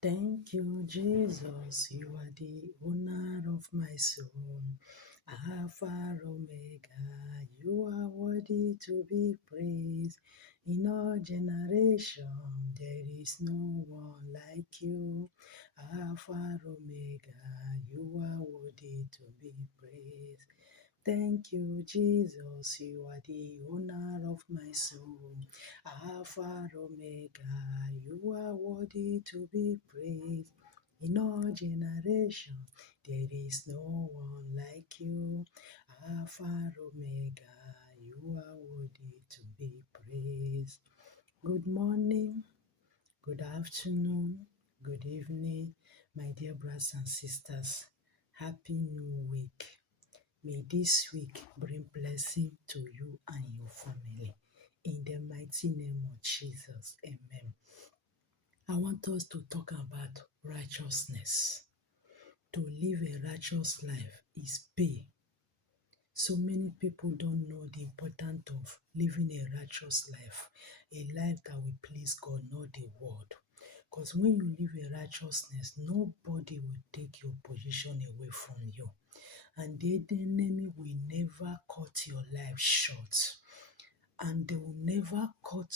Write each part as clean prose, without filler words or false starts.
Thank you, Jesus. You are the owner of my soul. Alpha Omega. You are worthy to be praised. In all generation, there is no one like you. Alpha Omega. You are worthy to be praised. Thank you, Jesus. You are the owner of my soul. Alpha Omega. You are worthy to be praised. In all generation, there is no one like you. Alpha Omega. You are worthy to be praised. Good morning, good afternoon, good evening, my dear brothers and sisters. Happy New Week. May this week bring blessing to you and your family. In the mighty name of Jesus, amen. I want us to talk about righteousness. To live a righteous life is pay. So many people don't know the importance of living a righteous life, a life that will please God, not the world. Because when you live a righteousness, nobody will take your position away from you. And the enemy will never cut your life short. And they will never cut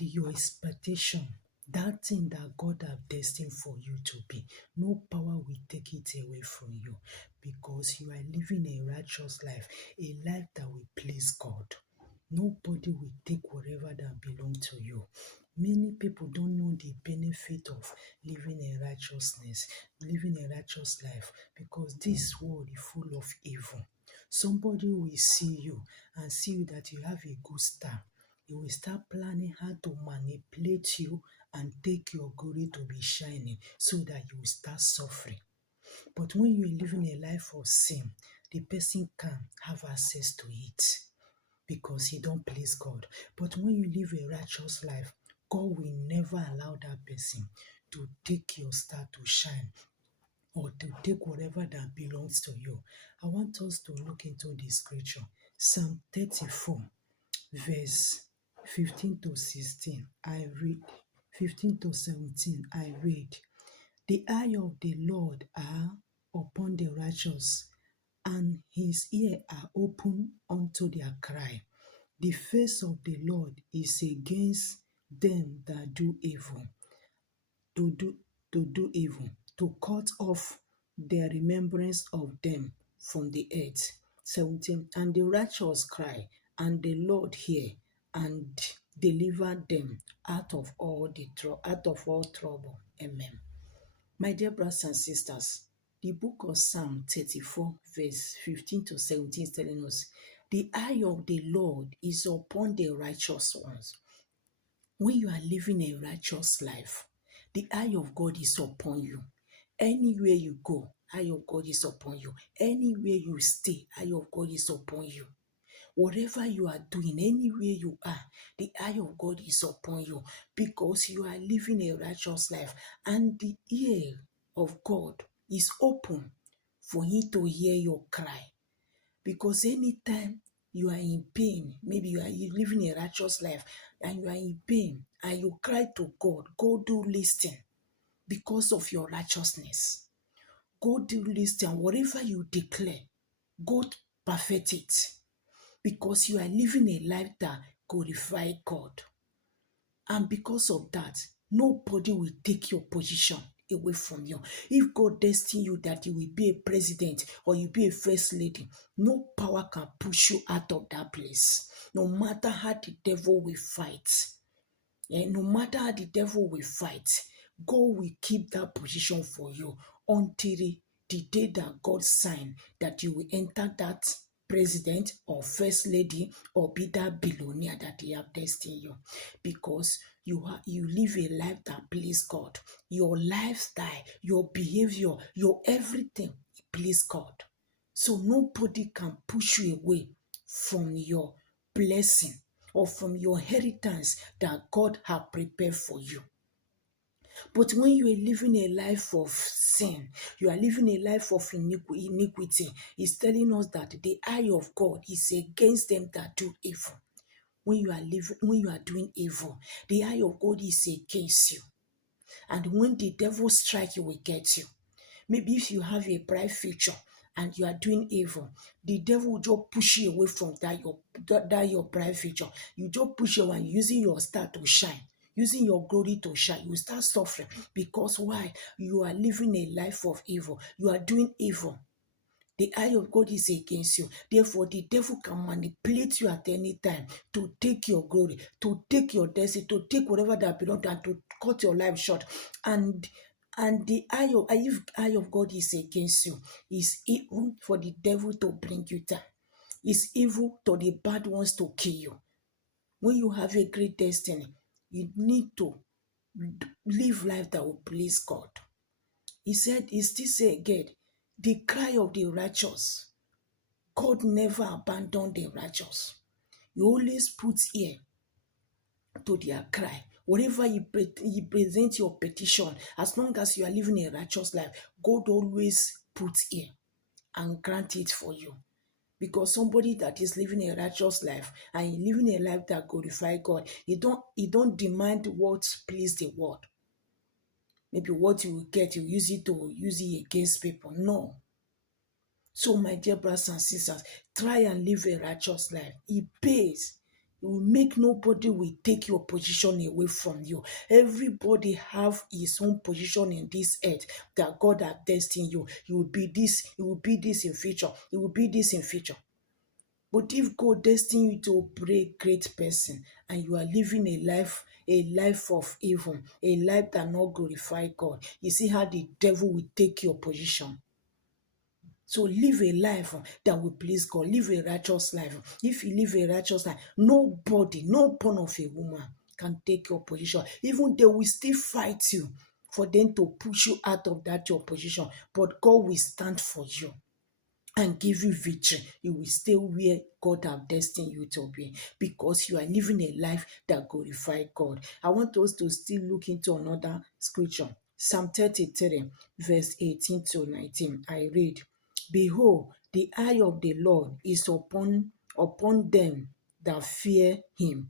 your expectation, that thing that God has destined for you to be. No power will take it away from you because you are living a righteous life, a life that will please God. Nobody will take whatever that belongs to you. Many people don't know the benefit of living a living a righteous life, because this world is full of evil. Somebody will see you and see you that you have a good star. He will start planning how to manipulate you and take your glory to be shining so that you will start suffering. But when you are living a life of sin, the person can have access to it because he don't please God. But when you live a righteous life, God will never allow that person to take your star to shine or to take whatever that belongs to you. I want us to look into the scripture. Psalm 34, verse 15 to 16. I read 15 to 17. I read, the eye of the Lord are upon the righteous, and his ear are open unto their cry. The face of the Lord is against them that do evil, to do evil, to cut off the remembrance of them from the earth. 17. And the righteous cry, and the Lord hear, and deliver them out of all trouble. Amen. My dear brothers and sisters, the book of Psalm 34, verse 15 to 17 is telling us, the eye of the Lord is upon the righteous ones. When you are living a righteous life, the eye of God is upon you. Anywhere you go, eye of God is upon you. Anywhere you stay, eye of God is upon you. Whatever you are doing, anywhere you are, the eye of God is upon you because you are living a righteous life, and the ear of God is open for him to hear your cry. Because anytime you are in pain, maybe you living a righteous life and you are in pain and you cry to God, God do listen because of your righteousness. God do listen. Whatever you declare, God perfect it because you are living a life that glorifies God. And because of that, nobody will take your position away from you. If God destined you that you will be a president or you be a first lady, no power can push you out of that place. No matter how the devil will fight, no matter how the devil will fight, God will keep that position for you until the day that God signed that you will enter that president or first lady or be that billionaire that he have destined you, because you live a life that please God. Your lifestyle, your behavior, your everything please God. So nobody can push you away from your blessing or from your inheritance that God has prepared for you. But when you are living a life of sin, you are living a life of iniquity, it's telling us that the eye of God is against them that do evil. When you are doing evil, the eye of God is against you. And when the devil strike, he will get you. Maybe if you have a bright future and you are doing evil, the devil will just push you away from that your bright future. You just push you and using your star to shine, using your glory to shine. You start suffering because why? You are living a life of evil. You are doing evil. The eye of God is against you. Therefore, the devil can manipulate you at any time to take your glory, to take your destiny, to take whatever that belongs to, and to cut your life short. And the eye of God is against you. It's evil for the devil to bring you down. It's evil to the bad ones to kill you. When you have a great destiny, you need to live life that will please God. He still say again, the cry of the righteous. God never abandoned the righteous. He always puts ear to their cry. Whenever you present your petition, as long as you are living a righteous life, God always puts ear and grant it for you. Because somebody that is living a righteous life and living a life that glorifies God, he don't demand what please the world. Maybe what you will get, you use it against people. No. So, my dear brothers and sisters, try and live a righteous life. It pays. It will make nobody will take your position away from you. Everybody have his own position in this earth that God has destined you. You will be this, you will be this in future. You will be this in future. But if God destined you to be a great person and you are living a life of evil, a life that not glorify God, you see how the devil will take your position. So live a life that will please God. Live a righteous life. If you live a righteous life, nobody, no born of a woman can take your position. Even they will still fight you for them to push you out of that your position. But God will stand for you and give you victory. You will stay where God has destined you to be because you are living a life that glorifies God. I want us to still look into another scripture. Psalm 33, verse 18 to 19. I read, Behold, the eye of the Lord is upon them that fear him,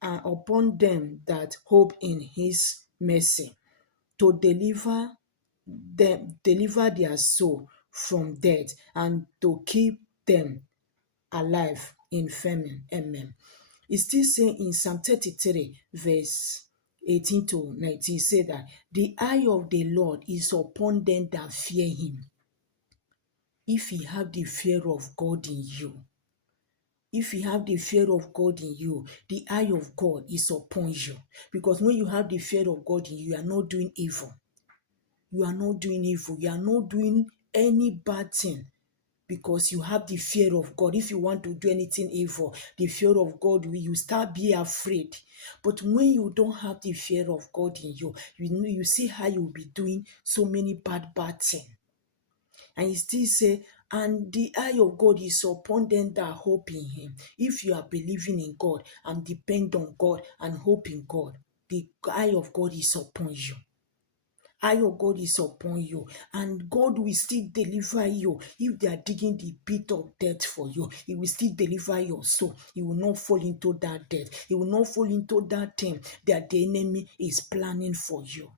and upon them that hope in his mercy, to deliver their soul from death and to keep them alive in famine. Amen. It still say in Psalm 33, verse 18 to 19, say that the eye of the Lord is upon them that fear him. If you have the fear of God in you, the eye of God is upon you. Because when you have the fear of God in you, you are not doing evil. You are not doing evil. You are not doing any bad thing because you have the fear of God. If you want to do anything evil, the fear of God, you start be afraid. But when you don't have the fear of God in you, you see how you will be doing so many bad things. And he still say, and the eye of God is upon them that hope in him. If you are believing in God and depend on God and hope in God, the eye of God is upon you. Eye of God is upon you, and God will still deliver you. If they are digging the pit of death for you, He will still deliver your soul. You will not fall into that death. You will not fall into that thing that the enemy is planning for you.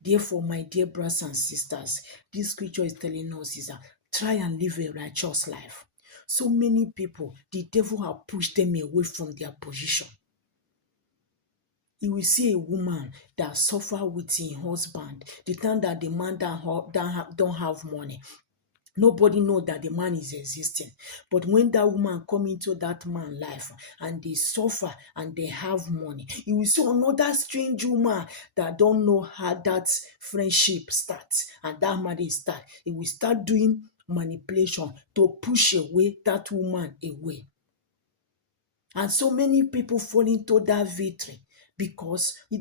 Therefore, my dear brothers and sisters, this scripture is telling us is that try and live a righteous life. So many people, the devil have pushed them away from their position. You will see a woman that suffer with her husband. The time that the man don't have money, nobody know that the man is existing. But when that woman come into that man's life and they suffer and they have money, you will see another strange woman that don't know how that friendship starts and that marriage start. It will start doing manipulation to push away that woman away. And so many people fall into that victim because they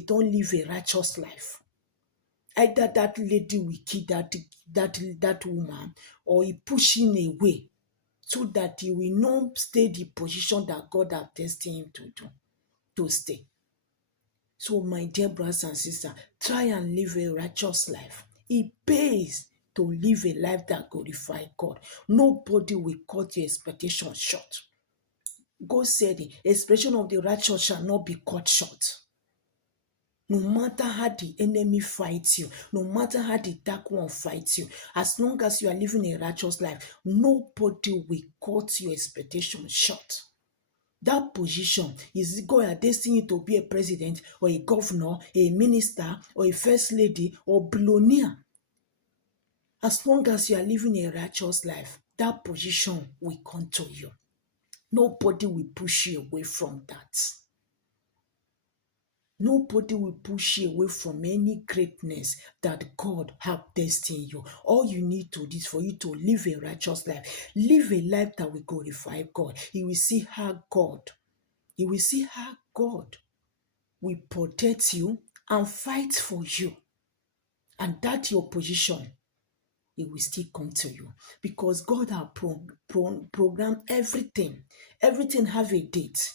don't live a righteous life. Either that lady will kill that woman, or he pushing away so that he will not stay the position that God has destined him to stay. So, my dear brothers and sisters, try and live a righteous life. It pays to live a life that glorifies God. Nobody will cut your expectations short. God said, the expression of the righteous shall not be cut short. No matter how the enemy fights you, no matter how the dark one fights you, as long as you are living a righteous life, nobody will cut your expectation short. That position, is God destined you to be a president or a governor, a minister or a first lady or billionaire? As long as you are living a righteous life, that position will come to you. Nobody will push you away from that. Nobody will push you away from any greatness that God has destined you. All you need to do is for you to live a righteous life. Live a life that will glorify God. You will see how God will protect you and fight for you. And that your position, it will still come to you. Because God has programmed everything. Everything have a date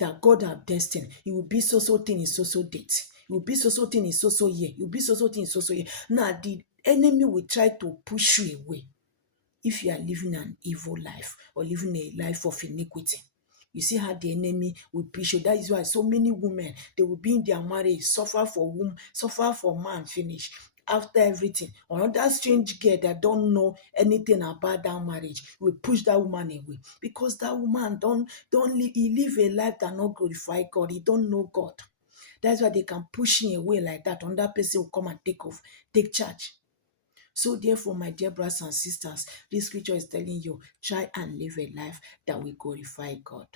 that God has destined. It will be so thing in so date. It will be so thing in so year. It will be so thing in so year. Now the enemy will try to push you away if you are living an evil life or living a life of iniquity. You see how the enemy will push you. That is why so many women, they will be in their marriage, suffer for womb, suffer for man, finish. After everything, another strange girl that don't know anything about that marriage will push that woman away, because that woman he live a life that not glorify God. He don't know God. That's why they can push him away like that. Another person will come and take charge. So therefore, my dear brothers and sisters, this scripture is telling you, try and live a life that will glorify God.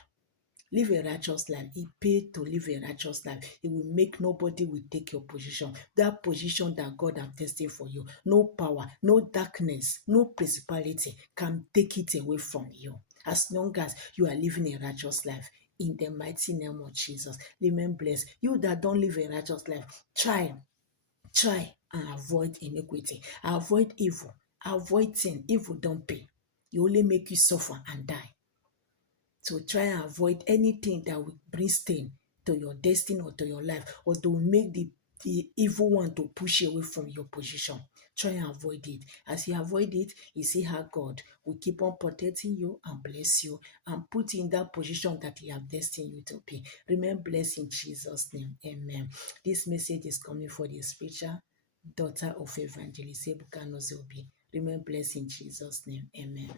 Live a righteous life. It pays to live a righteous life. It will make nobody will take your position. That position that God has destined for you. No power, no darkness, no principality can take it away from you. As long as you are living a righteous life. In the mighty name of Jesus. Remain blessed. You that don't live a righteous life, try and avoid iniquity. Avoid evil. Avoid sin. Evil don't pay. It only make you suffer and die. So try and avoid anything that will bring stain to your destiny or to your life, or to make the evil one to push you away from your position. Try and avoid it. As you avoid it, you see how God will keep on protecting you and bless you and put you in that position that He has destined you to be. Remain blessed in Jesus' name. Amen. This message is coming for the spiritual daughter of Evangelist Ebuka Nozobi. Remain blessed in Jesus' name. Amen.